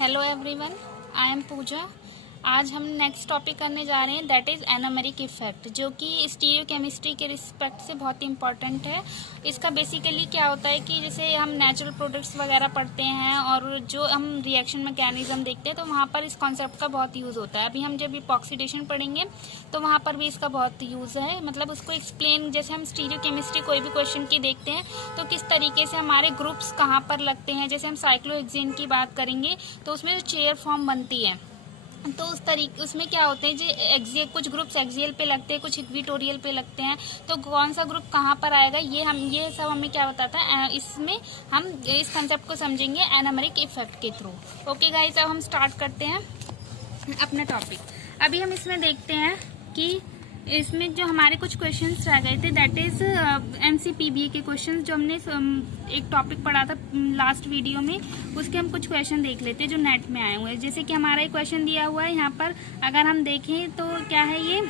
Hello everyone, I am पूजा। आज हम next topic करने जा रहे हैं, दैट इज़ एनोमेरिक इफेक्ट, जो कि स्टीरियोकेमिस्ट्री के रिस्पेक्ट से बहुत इंपॉर्टेंट है। इसका बेसिकली क्या होता है कि जैसे हम नेचुरल प्रोडक्ट्स वगैरह पढ़ते हैं और जो हम रिएक्शन मैकेनिज्म देखते हैं तो वहाँ पर इस कॉन्सेप्ट का बहुत यूज़ होता है। अभी हम जब इपॉक्सीडेशन पढ़ेंगे तो वहाँ पर भी इसका बहुत यूज़ है। मतलब उसको एक्सप्लेन, जैसे हम स्टीरियोकेमिस्ट्री कोई भी क्वेश्चन की देखते हैं तो किस तरीके से हमारे ग्रुप्स कहाँ पर लगते हैं। जैसे हम साइक्लोहेक्सेन की बात करेंगे तो उसमें जो चेयर फॉर्म बनती है तो उस तरीके उसमें क्या होते हैं, जो कुछ ग्रुप्स एक्सियल पे लगते हैं, कुछ इक्विटोरियल पे लगते हैं, तो कौन सा ग्रुप कहाँ पर आएगा ये सब हमें क्या बताता है। इसमें हम इस कंसेप्ट को समझेंगे एनोमेरिक इफेक्ट के थ्रू। ओके गाइस, अब हम स्टार्ट करते हैं अपना टॉपिक। अभी हम इसमें देखते हैं कि इसमें जो हमारे कुछ क्वेश्चंस रह गए थे, दैट इज MCPBA के क्वेश्चंस, जो हमने एक टॉपिक पढ़ा था लास्ट वीडियो में, उसके हम कुछ क्वेश्चन देख लेते हैं जो नेट में आए हुए हैं। जैसे कि हमारा एक क्वेश्चन दिया हुआ है यहाँ पर, अगर हम देखें तो क्या है ये,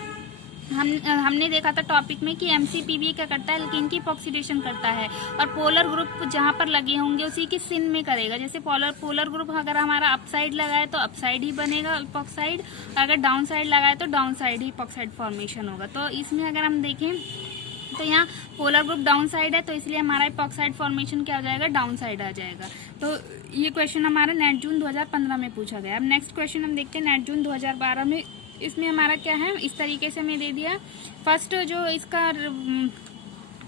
हमने देखा था टॉपिक में कि MCPBA क्या करता है, एल्कीन की इपॉक्सीडेशन करता है और पोलर ग्रुप जहाँ पर लगे होंगे उसी के सिन में करेगा। जैसे पोलर ग्रुप अगर हमारा अप साइड लगा है तो अप साइड ही बनेगा इपॉक्साइड, अगर डाउन साइड लगा है तो डाउन साइड ही इपॉक्साइड फॉर्मेशन होगा। तो इसमें अगर हम देखें तो यहाँ पोलर ग्रुप डाउन साइड है तो इसलिए हमारा इपॉक्साइड फॉर्मेशन क्या हो जाएगा, डाउन साइड आ जाएगा। तो ये क्वेश्चन हमारा नेट जून 2015 में पूछा गया। अब नेक्स्ट क्वेश्चन हम देखते हैं नेट जून 2012 में। इसमें हमारा क्या है, इस तरीके से हमें दे दिया।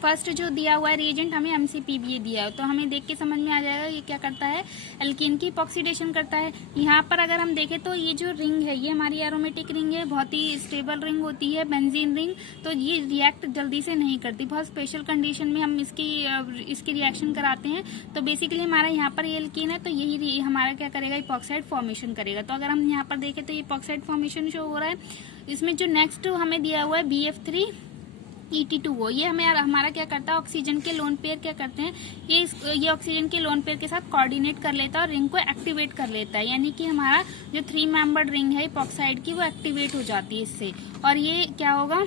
फर्स्ट जो दिया हुआ है रिएजेंट हमें MCPBA दिया है, तो हमें देख के समझ में आ जाएगा ये क्या करता है, एल्कीन की इपॉक्सीडेशन करता है। यहाँ पर अगर हम देखें तो ये जो रिंग है ये हमारी एरोमेटिक रिंग है, बहुत ही स्टेबल रिंग होती है, बेंजीन रिंग। तो ये रिएक्ट जल्दी से नहीं करती, बहुत स्पेशल कंडीशन में हम इसकी रिएक्शन कराते हैं। तो बेसिकली हमारा यहाँ पर ये एल्कीन है तो यही हमारा क्या करेगा, इपॉक्साइड फॉर्मेशन करेगा। तो अगर हम यहाँ पर देखें तो ये इपॉक्साइड फॉर्मेशन शो हो रहा है। इसमें जो नेक्स्ट हमें दिया हुआ है BF3ET2, ये हमारा क्या करता है, ऑक्सीजन के लोन पेयर क्या करते हैं, ये ऑक्सीजन के लोन पेयर के साथ कोऑर्डिनेट कर लेता है और रिंग को एक्टिवेट कर लेता है। यानी कि हमारा जो 3 मेंबर्ड रिंग है इपॉक्साइड की, वो एक्टिवेट हो जाती है इससे। और ये क्या होगा,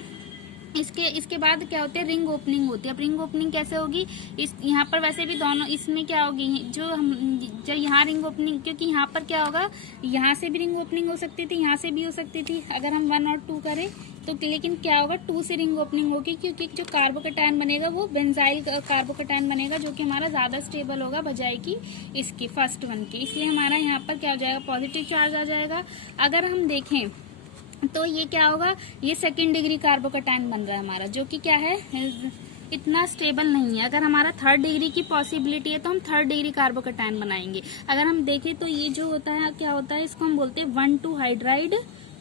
इसके बाद क्या होते हैं, रिंग ओपनिंग होती है। अब रिंग ओपनिंग कैसे होगी, यहाँ पर वैसे भी दोनों इसमें क्या होगी, जब यहाँ रिंग ओपनिंग, क्योंकि यहाँ पर क्या होगा, यहाँ से भी रिंग ओपनिंग हो सकती थी, यहाँ से भी हो सकती थी अगर हम 1 और 2 करें तो, लेकिन क्या होगा 2 से रिंग ओपनिंग होगी, क्योंकि जो कार्बोकैटायन बनेगा वो बेंजाइल कार्बोकैटायन बनेगा, जो कि हमारा ज्यादा स्टेबल होगा बजाय की इसकी फर्स्ट वन की। इसलिए हमारा यहाँ पर क्या हो जाएगा, पॉजिटिव चार्ज आ जाएगा। अगर हम देखें तो ये क्या होगा, ये सेकंड डिग्री कार्बोकैटायन बन रहा है हमारा, जो कि क्या है, इतना स्टेबल नहीं है। अगर हमारा 3rd डिग्री की पॉसिबिलिटी है तो हम 3rd डिग्री कार्बोकैटायन बनाएंगे। अगर हम देखें तो ये जो होता है, क्या होता है, इसको हम बोलते हैं 1,2 हाइड्राइड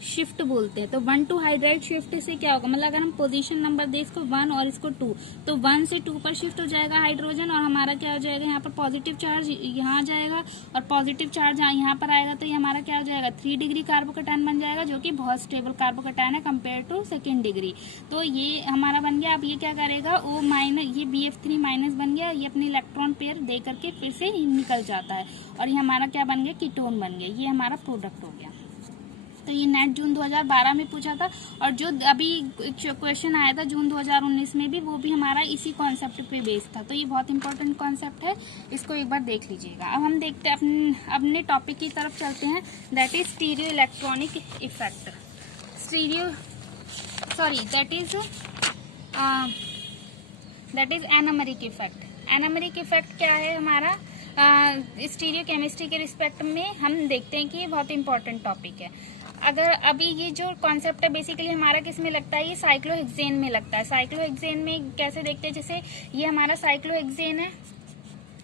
शिफ्ट बोलते हैं। तो 1,2 हाइड्राइड शिफ्ट से क्या होगा, मतलब अगर हम पोजीशन नंबर दे इसको 1 और इसको 2, तो 1 से 2 पर शिफ्ट हो जाएगा हाइड्रोजन, और हमारा क्या हो जाएगा, यहाँ पर पॉजिटिव चार्ज यहाँ आ जाएगा और पॉजिटिव चार्ज यहाँ पर आएगा, तो ये हमारा क्या हो जाएगा, 3 डिग्री कार्बोकैटायन बन जाएगा, जो कि बहुत स्टेबल कार्बोकैटायन है कंपेयर टू 2nd डिग्री। तो ये हमारा बन गया। अब ये क्या करेगा, ये BF3 माइनस बन गया, ये अपने इलेक्ट्रॉन पेयर दे करके फिर से निकल जाता है और ये हमारा क्या बन गया, कीटोन बन गया। ये हमारा प्रोडक्ट हो गया। तो ये नेट जून 2012 में पूछा था, और जो अभी क्वेश्चन आया था जून 2019 में भी, वो भी हमारा इसी कॉन्सेप्ट पे बेस्ड था। तो ये बहुत इंपॉर्टेंट कॉन्सेप्ट है, इसको एक बार देख लीजिएगा। अब हम देखते हैं अपने टॉपिक की तरफ चलते हैं, that is stereo electronic effect. That is anomeric effect. Anomeric effect क्या है हमारा, स्टीरियो केमिस्ट्री के रिस्पेक्ट में हम देखते हैं कि ये बहुत इंपॉर्टेंट टॉपिक है। अगर अभी ये जो कॉन्सेप्ट है बेसिकली हमारा किस में लगता है, ये साइक्लोहेक्सेन में लगता है। साइक्लोहेक्सेन में कैसे देखते हैं, जैसे ये हमारा साइक्लोहेक्सेन है,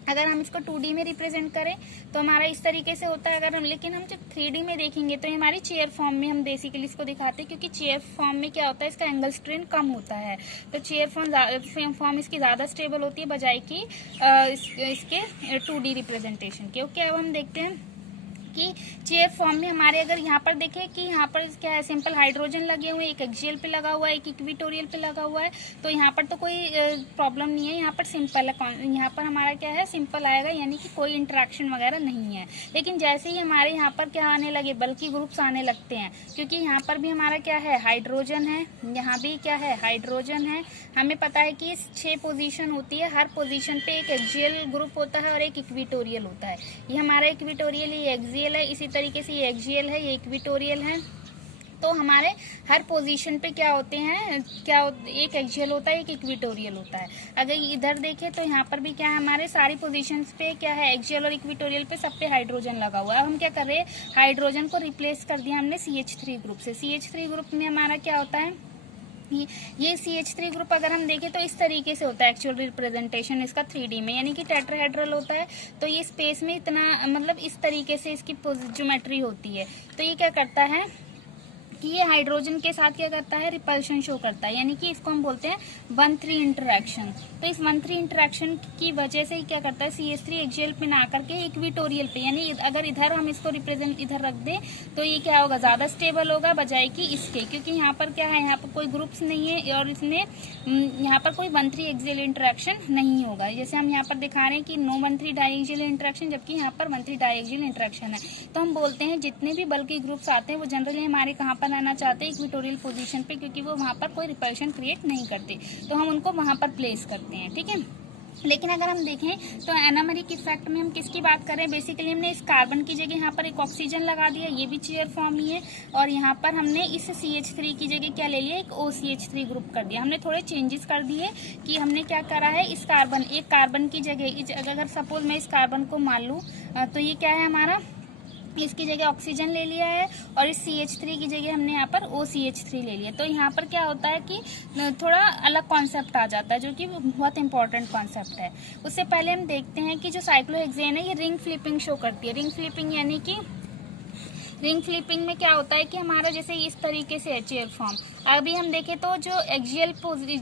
अगर हम इसको 2D में रिप्रेजेंट करें तो हमारा इस तरीके से होता है। लेकिन हम जब 3D में देखेंगे तो हमारी चेयर फॉर्म में हम बेसिकली इसको दिखाते हैं, क्योंकि चेयर फॉर्म में क्या होता है, इसका एंगल स्ट्रेन कम होता है। तो चेयर फॉर्म इसकी ज्यादा स्टेबल होती है बजाय की इसके 2D रिप्रेजेंटेशन के। ओके, अब हम देखते हैं कि चेयर फॉर्म में हमारे, अगर यहाँ पर देखें कि यहाँ पर क्या है, सिंपल हाइड्रोजन लगे हुए, एक एक्सियल पे लगा हुआ है, एक इक्विटोरियल पे लगा हुआ है, तो यहाँ पर तो कोई प्रॉब्लम नहीं है, यहाँ पर सिंपल है, यहाँ पर हमारा क्या है, सिंपल आएगा, यानी कि कोई इंटरेक्शन वगैरह नहीं है। लेकिन जैसे ही हमारे यहाँ पर क्या आने लगे, बल्कि ग्रुप्स आने लगते हैं, क्योंकि यहाँ पर भी हमारा क्या है, हाइड्रोजन है, यहाँ भी क्या है, हाइड्रोजन है। हमें पता है कि 6 पोजीशन होती है, हर पोजीशन पे एक एक्सियल ग्रुप होता है और एक इक्विटोरियल होता है। ये हमारा इक्विटोरियल, ये एक्सियल एरियल है, इसी तरीके से ये एक्सियल है, ये इक्वेटोरियल है। तो हमारे हर पोजीशन पे क्या होते हैं, एक एक्सियल होता है, एक इक्वेटोरियल होता है। अगर इधर देखें तो यहाँ पर भी क्या है, हमारे सारी पोजीशंस पे क्या है, एक्सियल और इक्वेटोरियल पे सब पे हाइड्रोजन लगा हुआ है। अब हम क्या कर रहे हैं, हाइड्रोजन को रिप्लेस कर दिया हमने CH3 ग्रुप से। CH3 ग्रुप में हमारा क्या होता है, ये CH3 ग्रुप अगर हम देखें तो इस तरीके से होता है एक्चुअल रिप्रेजेंटेशन इसका 3D में, यानी कि टेट्राहेड्रल होता है। तो ये स्पेस में इतना मतलब इस तरीके से इसकी ज्योमेट्री होती है। तो ये क्या करता है कि ये हाइड्रोजन के साथ क्या करता है, रिपल्शन शो करता है, यानी कि इसको हम बोलते हैं 1,3 इंटरेक्शन। तो इस 1,3 इंटरेक्शन की वजह से क्या करता है, CH3 एक्सियल पे ना करके इक्वेटोरियल पे, यानी अगर इधर हम इसको रिप्रेजेंट इधर रख दें तो ये क्या होगा, ज्यादा स्टेबल होगा बजाय कि इसके, क्योंकि यहाँ पर क्या है, यहाँ पर कोई ग्रुप्स नहीं है और इसमें यहाँ पर कोई 1,3 एक्सियल इंटरेक्शन नहीं होगा। जैसे हम यहाँ पर दिखा रहे हैं कि नो 1,3 डाइएक्सियल इंटरेक्शन, जबकि यहाँ पर 1,3 डाइएक्सियल इंटरेक्शन है। तो हम बोलते हैं जितने भी बल्कि ग्रुप्स आते हैं वो जनरली हमारे कहाँ पर रहना चाहते हैं, इक्वेटोरियल पोजीशन पे, क्योंकि वो वहाँ पर कोई रिपल्शन क्रिएट नहीं करते, तो हम उनको वहाँ पर प्लेस करते हैं। ठीक है, लेकिन अगर हम देखें तो एनामेरिक इफेक्ट में हम किसकी बात कर रहे हैं, बेसिकली हमने इस कार्बन की जगह यहाँ पर एक ऑक्सीजन लगा दिया, ये भी चेयर फॉर्म ही है, और यहाँ पर हमने इस CH3 की जगह क्या ले लिया, एक OCH3 ग्रुप कर दिया। हमने थोड़े चेंजेस कर दिए कि हमने क्या करा है, इस कार्बन, एक कार्बन की जगह अगर सपोज मैं इस कार्बन को मान लूँ तो ये क्या है हमारा, इसकी जगह ऑक्सीजन ले लिया है, और इस CH3 की जगह हमने यहाँ पर OCH3 ले लिया। तो यहाँ पर क्या होता है कि थोड़ा अलग कॉन्सेप्ट आ जाता है, जो कि बहुत इंपॉर्टेंट कॉन्सेप्ट है। उससे पहले हम देखते हैं कि जो साइक्लोहेक्सेन है ये रिंग फ्लिपिंग शो करती है। रिंग फ्लिपिंग यानी कि रिंग फ्लिपिंग में क्या होता है कि हमारा जैसे इस तरीके से है चेयर फॉर्म। अभी हम देखें तो जो एक्सियल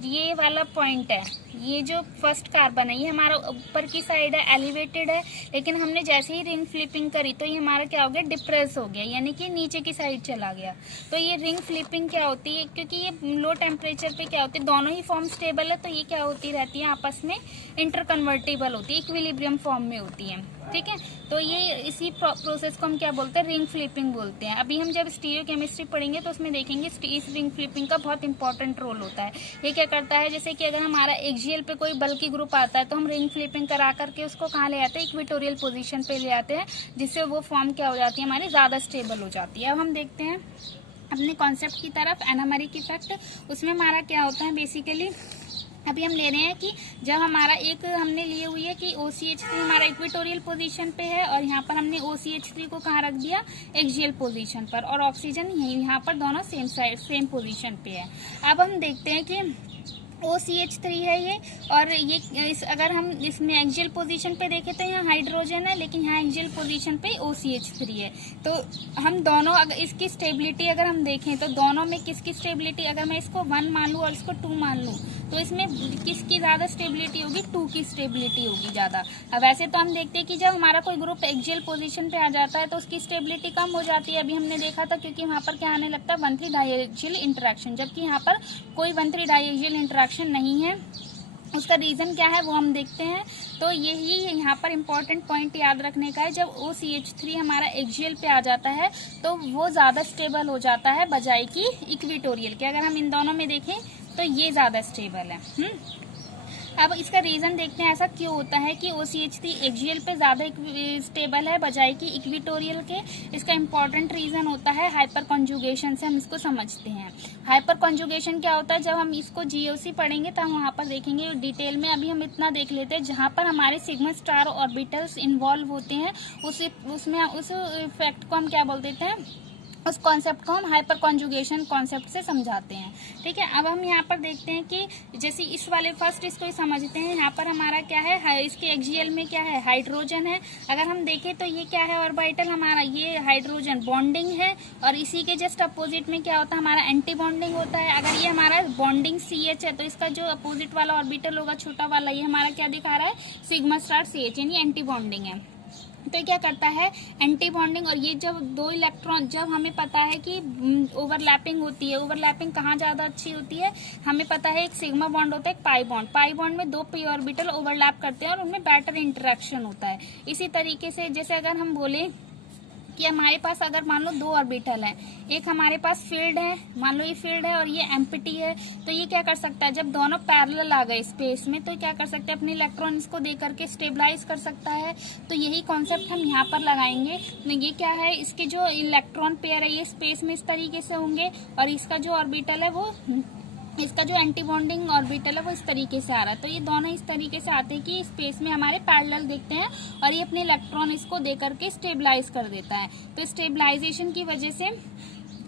ये वाला पॉइंट है, ये जो फर्स्ट कार्बन है ये हमारा ऊपर की साइड है, एलिवेटेड है, लेकिन हमने जैसे ही रिंग फ्लिपिंग करी तो ये हमारा क्या हो गया, डिप्रेस हो गया, यानी कि नीचे की साइड चला गया। तो ये रिंग फ्लिपिंग क्या होती है, क्योंकि ये लो टेम्परेचर पे क्या होती है, दोनों ही फॉर्म स्टेबल है, तो ये क्या होती रहती है, आपस में इंटरकन्वर्टेबल होती है, इक्विलिब्रियम फॉर्म में होती है। ठीक है, तो ये इसी प्रोसेस को हम क्या बोलते हैं, रिंग फ्लिपिंग बोलते हैं। अभी हम जब स्टीरियोकेमिस्ट्री पढ़ेंगे तो उसमें देखेंगे इस रिंग फ्लिपिंग का बहुत इंपॉर्टेंट रोल होता है। ये क्या करता है, जैसे कि अगर हमारा एक्सियल पे कोई बल्कि ग्रुप आता है तो हम रिंग फ्लिपिंग करा करके उसको कहाँ ले आते हैं, इक्वेटोरियल पोजीशन पे ले आते हैं, जिससे वो फॉर्म क्या हो जाती है, हमारी ज्यादा स्टेबल हो जाती है। अब हम देखते हैं अपने कॉन्सेप्ट की तरफ, एनामेरिक इफेक्ट। उसमें हमारा क्या होता है, बेसिकली अभी हम ले रहे हैं कि जब हमारा एक हमने लिए हुई है कि OCH3 हमारा इक्वेटोरियल पोजीशन पे है, और यहाँ पर हमने OCH3 को कहाँ रख दिया, एक्सियल पोजीशन पर, और ऑक्सीजन यहाँ पर दोनों सेम पोजीशन पे है। अब हम देखते हैं कि OCH3 है ये, और ये अगर हम इसमें एक्सियल पोजीशन पे देखें तो यहाँ हाइड्रोजन है, लेकिन यहाँ एक्सियल पोजीशन पे OCH3 है। तो हम दोनों अगर इसकी स्टेबिलिटी अगर हम देखें तो दोनों में किसकी स्टेबिलिटी, अगर मैं इसको 1 मान लूँ और इसको 2 मान लूँ तो इसमें किसकी ज्यादा स्टेबिलिटी होगी, 2 की स्टेबिलिटी होगी ज्यादा। अब वैसे तो हम देखते हैं कि जब हमारा कोई ग्रुप एक्सियल पोजीशन पे आ जाता है तो उसकी स्टेबिलिटी कम हो जाती है। अभी हमने देखा था, क्योंकि वहाँ पर क्या आने लगता है, 1,3 डाइएक्सियल इंटरेक्शन, जबकि यहाँ पर कोई 1,3 डाइएक्सियल इंटरेक्शन नहीं है। उसका रीजन क्या है वो हम देखते हैं। तो यही यहाँ पर इम्पोर्टेंट पॉइंट याद रखने का है, जब OCH3 हमारा एक्सियल पे आ जाता है तो वो ज्यादा स्टेबल हो जाता है बजाय कि इक्वेटोरियल के। अगर हम इन दोनों में देखें तो ये ज्यादा स्टेबल है। अब इसका रीजन देखते हैं ऐसा क्यों होता है कि OCH3 एक्सियल पे ज्यादा स्टेबल है बजाय कि इक्वेटोरियल के। इसका इम्पोर्टेंट रीजन होता है हाइपर कॉन्जुगेशन से, हम इसको समझते हैं। हाइपर कॉन्जुगेशन क्या होता है, जब हम इसको GOC पढ़ेंगे तो हम वहाँ पर देखेंगे डिटेल में। अभी हम इतना देख लेते हैं, जहाँ पर हमारे सिग्मा स्टार ऑर्बिटल्स इन्वॉल्व होते हैं उस इफेक्ट को हम क्या बोल देते हैं, उस कॉन्सेप्ट को हम हाइपर कॉन्जुगेशन कॉन्सेप्ट से समझाते हैं। ठीक है, अब हम यहाँ पर देखते हैं कि जैसे इस वाले फर्स्ट इसको ही समझते हैं। यहाँ पर हमारा क्या है, इसके एक्सियल में क्या है, हाइड्रोजन है। अगर हम देखें तो ये क्या है, ऑर्बिटल हमारा ये हाइड्रोजन बॉन्डिंग है, और इसी के जस्ट अपोजिट में क्या होता है, हमारा एंटी बॉन्डिंग होता है। अगर ये हमारा बॉन्डिंग CH है तो इसका जो अपोजिट वाला ऑर्बिटल होगा छोटा वाला, ये हमारा क्या दिखा रहा है, सिग्मा स्टार CH, यानी एंटी बॉन्डिंग है। तो क्या करता है, एंटी बॉन्डिंग। और ये जब 2 इलेक्ट्रॉन, जब हमें पता है कि ओवरलैपिंग होती है, ओवरलैपिंग कहाँ ज्यादा अच्छी होती है, हमें पता है एक सिग्मा बॉन्ड होता है, एक पाई बॉन्ड। पाई बॉन्ड में 2 p ऑर्बिटल ओवरलैप करते हैं और उनमें बेटर इंटरेक्शन होता है। इसी तरीके से जैसे अगर हम बोले कि हमारे पास अगर मान लो 2 ऑर्बिटल है, एक हमारे पास फील्ड है, मान लो ये फील्ड है और ये एम्प्टी है, तो ये क्या कर सकता है, जब दोनों पैरेलल आ गए स्पेस में तो क्या कर सकते हैं, अपने इलेक्ट्रॉन इसको दे करके स्टेबलाइज कर सकता है। तो यही कॉन्सेप्ट हम यहाँ पर लगाएंगे। तो ये क्या है, इसके जो इलेक्ट्रॉन पेयर है ये स्पेस में इस तरीके से होंगे और इसका जो ऑर्बिटल है वो, इसका जो एंटी बॉन्डिंग ऑर्बिटल है वो इस तरीके से आ रहा है। तो ये दोनों इस तरीके से आते हैं कि स्पेस में हमारे पैरेलल दिखते हैं और ये अपने इलेक्ट्रॉन इसको दे करके स्टेबलाइज कर देता है। तो स्टेबलाइजेशन की वजह से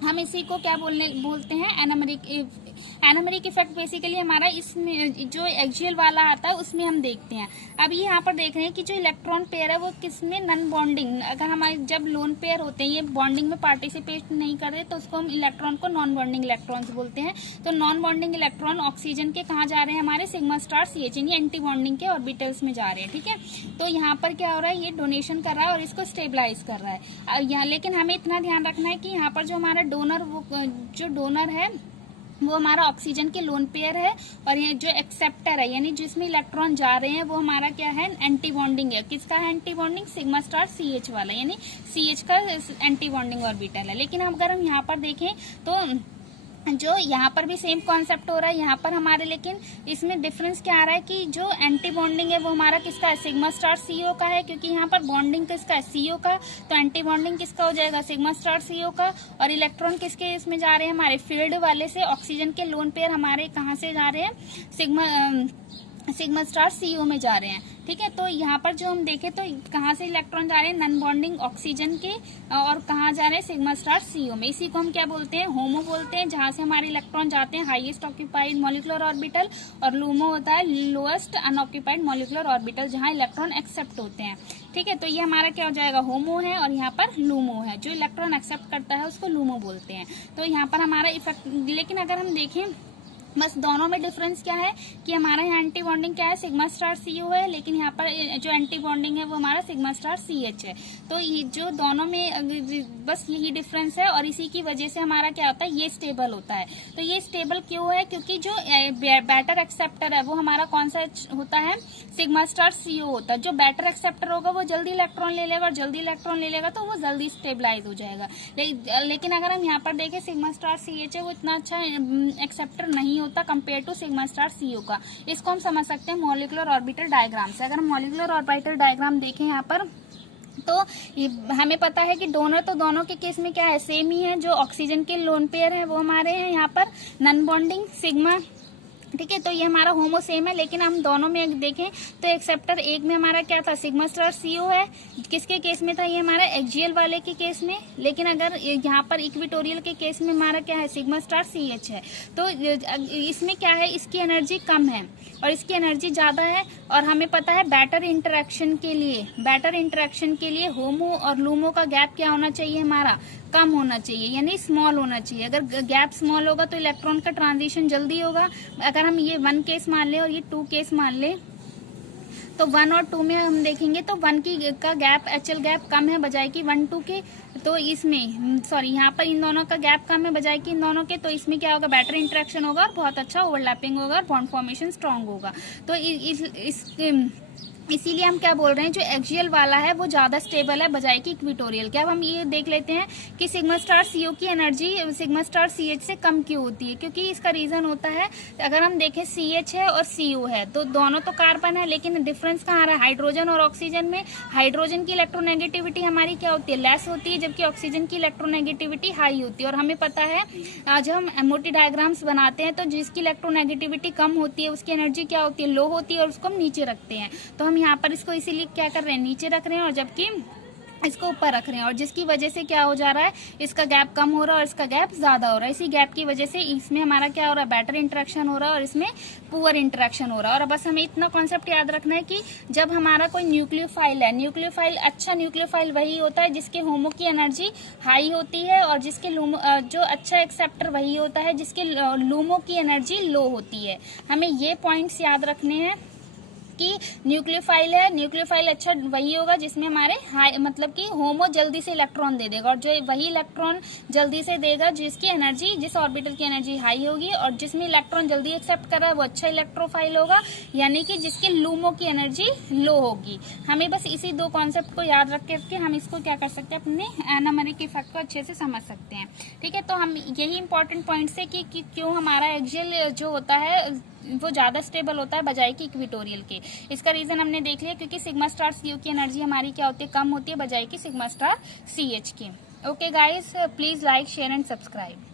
हम इसी को क्या बोलते हैं, एनोमेरिक इफेक्ट। बेसिकली हमारा इसमें जो एक्सियल वाला आता है उसमें हम देखते हैं। अब ये यहाँ पर देख रहे हैं कि जो इलेक्ट्रॉन पेयर है वो किसमें नॉन बॉन्डिंग, अगर हमारे जब लोन पेयर होते हैं ये बॉन्डिंग में पार्टिसिपेट नहीं कर रहे तो उसको हम इलेक्ट्रॉन को नॉन बॉन्डिंग इलेक्ट्रॉन्स बोलते हैं। तो नॉन बॉन्डिंग इलेक्ट्रॉन ऑक्सीजन के कहाँ जा रहे हैं, हमारे सिग्मा स्टार CH यानी एंटी बॉन्डिंग के ऑर्बिटल्स में जा रहे हैं। ठीक है, तो यहाँ पर क्या हो रहा है, ये डोनेशन कर रहा है और इसको स्टेबलाइज कर रहा है यहाँ। लेकिन हमें इतना ध्यान रखना है कि यहाँ पर जो हमारा डोनर, वो जो डोनर है वो हमारा ऑक्सीजन के लोन पेयर है और ये जो एक्सेप्टर है यानी जिसमें इलेक्ट्रॉन जा रहे हैं वो हमारा क्या है, एंटी बॉन्डिंग है। किसका है anti bonding, sigma star CH वाला, यानी CH का एंटी बॉन्डिंग ऑर्बिटल है। लेकिन अगर हम यहाँ पर देखें तो जो यहाँ पर भी सेम कॉन्सेप्ट हो रहा है यहाँ पर हमारे, लेकिन इसमें डिफरेंस क्या आ रहा है कि जो एंटी बॉन्डिंग है वो हमारा किसका है, सिग्मा स्टार CO का है, क्योंकि यहाँ पर बॉन्डिंग किसका है, CO का, तो एंटी बॉन्डिंग किसका हो जाएगा, सिग्मा स्टार CO का। और इलेक्ट्रॉन किसके इसमें जा रहे हैं, हमारे फील्ड वाले से। ऑक्सीजन के लोन पेयर हमारे कहाँ से जा रहे हैं, सिग्मा स्टार CO में जा रहे हैं। ठीक है, तो यहाँ पर जो हम देखें तो कहाँ से इलेक्ट्रॉन जा रहे हैं, नॉन बॉन्डिंग ऑक्सीजन के, और कहाँ जा रहे हैं, सिग्मा स्टार CO में। इसी को हम क्या बोलते हैं, होमो बोलते हैं, जहाँ से हमारे इलेक्ट्रॉन जाते हैं हाईएस्ट ऑक्यूपाइड मॉलिक्यूलर ऑर्बिटल, और लूमो होता है लोएस्ट अनऑक्यूपाइड मॉलिक्यूलर ऑर्बिटल, जहाँ इलेक्ट्रॉन एक्सेप्ट होते हैं। ठीक है, तो ये हमारा क्या हो जाएगा, होमो है और यहाँ पर लूमो है। जो इलेक्ट्रॉन एक्सेप्ट करता है उसको लूमो बोलते हैं। तो यहाँ पर हमारा इफेक्ट, लेकिन अगर हम देखें बस दोनों में डिफरेंस क्या है कि हमारा यहाँ एंटी बॉन्डिंग क्या है, सिग्मा स्टार CO है, लेकिन यहाँ पर जो एंटी बॉन्डिंग है वो हमारा सिग्मा स्टार CH है। तो ये जो दोनों में बस यही डिफरेंस है और इसी की वजह से हमारा क्या होता है, ये स्टेबल होता है। तो ये स्टेबल क्यों है, क्योंकि जो बैटर एक्सेप्टर है वो हमारा कौन सा होता है, सिग्मा स्टार CO होता है। जो बैटर एक्सेप्टर होगा वो जल्दी इलेक्ट्रॉन ले लेगा और जल्दी इलेक्ट्रॉन ले लेगा तो वो जल्दी स्टेबलाइज हो जाएगा। लेकिन अगर हम यहाँ पर देखें सिग्मा स्टार CH है वो इतना अच्छा एक्सेप्टर नहीं होता compare to sigma star CO का। इसको हम समझ सकते हैं मॉलिक्यूलर ऑर्बिटल डायग्राम से। अगर हम मॉलिक्यूलर ऑर्बिटल डायग्राम देखें यहाँ पर तो हमें पता है कि डोनर तो दोनों के केस में क्या है, सेम ही है। जो ऑक्सीजन के लोन पेयर है वो हमारे हैं यहाँ पर नॉन बॉन्डिंग सिग्मा। ठीक है, तो ये हमारा होमो सेम है, लेकिन हम दोनों में देखें तो एक्सेप्टर एक में हमारा क्या था, सिग्मा स्टार CO है। किसके केस में था, ये हमारा एक्सियल वाले के केस में। लेकिन अगर यहाँ पर इक्वेटोरियल के केस में हमारा क्या है, सिग्मा स्टार CH है। तो इसमें क्या है, इसकी एनर्जी कम है और इसकी एनर्जी ज्यादा है। और हमें पता है बैटर इंटरेक्शन के लिए होमो और लूमो का गैप क्या होना चाहिए, हमारा कम होना चाहिए, यानी स्मॉल होना चाहिए। अगर गैप स्मॉल होगा तो इलेक्ट्रॉन का ट्रांजिशन जल्दी होगा। अगर हम ये 1 केस मान ले और ये 2 केस मान ले तो 1 और 2 में हम देखेंगे तो 1 का गैप, HL गैप कम है बजाय कि 1, 2 के। तो इसमें यहाँ पर इन दोनों का गैप कम है बजाय कि इन दोनों के। तो इसमें क्या होगा, बैटर इंटरेक्शन होगा और बहुत अच्छा ओवरलैपिंग होगा और बॉन्ड फॉर्मेशन स्ट्रांग होगा। तो इसीलिए हम क्या बोल रहे हैं, जो एक्सियल वाला है वो ज्यादा स्टेबल है बजाय कि इक्वेटोरियल के। अब हम ये देख लेते हैं कि सिग्मा स्टार CO की एनर्जी सिग्मा स्टार CH से कम क्यों होती है। क्योंकि इसका रीजन होता है, अगर हम देखें CH है और CO है तो दोनों तो कार्बन है, लेकिन डिफरेंस कहाँ आ रहा है, हाइड्रोजन और ऑक्सीजन में। हाइड्रोजन की इलेक्ट्रोनेगेटिविटी हमारी क्या होती है, लेस होती है, जबकि ऑक्सीजन की इलेक्ट्रोनेगेटिविटी हाई होती है। और हमें पता है जब हम MOT डायग्राम्स बनाते हैं तो जिसकी इलेक्ट्रोनेगेटिविटी कम होती है उसकी एनर्जी क्या होती है, लो होती है, और उसको हम नीचे रखते हैं। तो हम यहाँ पर इसको इसीलिए क्या कर रहे हैं, नीचे रख रहे हैं, और जबकि इसको ऊपर रख रहे हैं। और जिसकी वजह से क्या हो जा रहा है, इसका गैप कम हो रहा है और इसका गैप ज्यादा हो रहा है। इसी गैप की वजह से इसमें हमारा क्या हो रहा है, बेटर इंटरेक्शन हो रहा है और इसमें पुअर इंटरेक्शन हो रहा है। और बस हमें इतना कॉन्सेप्ट याद रखना है कि जब हमारा कोई न्यूक्लियोफाइल है, न्यूक्लियोफाइल अच्छा न्यूक्लियोफाइल वही होता है जिसके होमो की एनर्जी हाई होती है, और जिसके लूमो जो अच्छा एक्सेप्टर वही होता है जिसके लूमो की एनर्जी लो होती है। हमें ये पॉइंट्स याद रखने हैं। कि न्यूक्लियोफाइल है, न्यूक्लियोफाइल अच्छा वही होगा जिसमें हमारे हाई मतलब कि होमो जल्दी से इलेक्ट्रॉन दे देगा, और जो वही इलेक्ट्रॉन जल्दी से देगा जिसकी एनर्जी, जिस ऑर्बिटल की एनर्जी हाई होगी, और जिसमें इलेक्ट्रॉन जल्दी एक्सेप्ट कर रहा है वो अच्छा इलेक्ट्रोफाइल होगा, यानी कि जिसके लूमो की एनर्जी लो होगी। हमें बस इसी दो कॉन्सेप्ट को याद रख करके हम इसको क्या कर सकते हैं, अपने एनामेरिक इफेक्ट को अच्छे से समझ सकते हैं। ठीक है, तो हम यही इंपॉर्टेंट पॉइंट्स है कि क्यों हमारा एक्सियल जो होता है वो ज़्यादा स्टेबल होता है बजाय कि इक्वेटोरियल के। इसका रीज़न हमने देख लिया, क्योंकि सिग्मा स्टार सी की एनर्जी हमारी क्या होती है, कम होती है बजाय कि सिग्मा स्टार सी एच की। Okay guys, please like share and subscribe.